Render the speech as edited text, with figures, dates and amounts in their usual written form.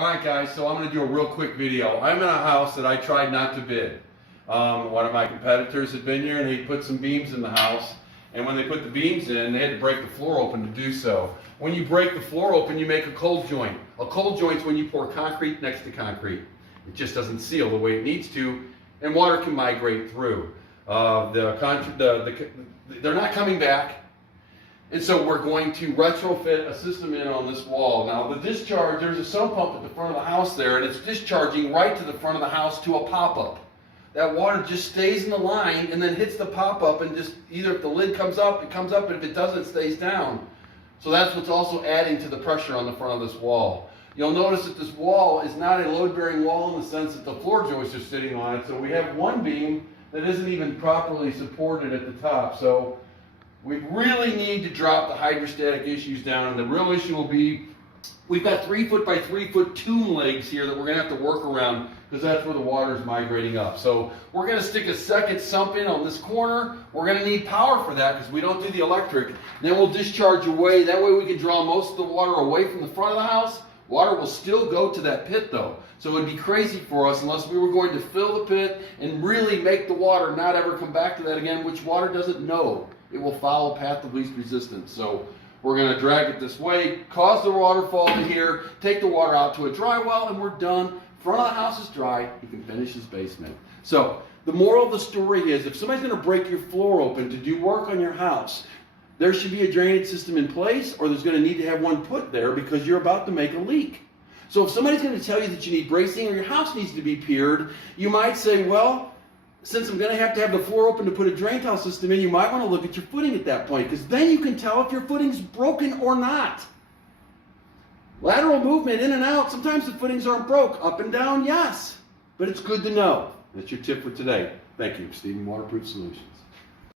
Alright guys, so I'm going to do a real quick video. I'm in a house that I tried not to bid. One of my competitors had been here and he put some beams in the house, and when they put the beams in, they had to break the floor open to do so. When you break the floor open, you make a cold joint. A cold joint is when you pour concrete next to concrete. It just doesn't seal the way it needs to, and water can migrate through. They're not coming back. And so we're going to retrofit a system in on this wall. Now the discharge, there's a sump pump at the front of the house there, and it's discharging right to the front of the house to a pop-up. That water just stays in the line and then hits the pop-up, and just either if the lid comes up, it comes up, and if it doesn't, it stays down. So that's what's also adding to the pressure on the front of this wall. You'll notice that this wall is not a load-bearing wall in the sense that the floor joists are sitting on it. So we have one beam that isn't even properly supported at the top. So we really need to drop the hydrostatic issues down, and the real issue will be we've got 3 foot by 3 foot tomb legs here that we're going to have to work around because that's where the water is migrating up. So we're going to stick a second sump in on this corner. We're going to need power for that because we don't do the electric. Then we'll discharge away. That way we can draw most of the water away from the front of the house. Water will still go to that pit though. So it would be crazy for us unless we were going to fill the pit and really make the water not ever come back to that again, which water doesn't know. It will follow path of least resistance. So we're going to drag it this way, cause the waterfall to here, take the water out to a dry well, and we're done. Front of the house is dry. He can finish his basement. So the moral of the story is if somebody's going to break your floor open to do work on your house, there should be a drainage system in place, or there's going to need to have one put there because you're about to make a leak. So if somebody's going to tell you that you need bracing or your house needs to be piered, you might say, well, since I'm going to have the floor open to put a drain tile system in, you might want to look at your footing at that point, because then you can tell if your footing's broken or not. Lateral movement in and out, sometimes the footings aren't broke. Up and down, yes. But it's good to know. That's your tip for today. Thank you, Stephen Waterproof Solutions.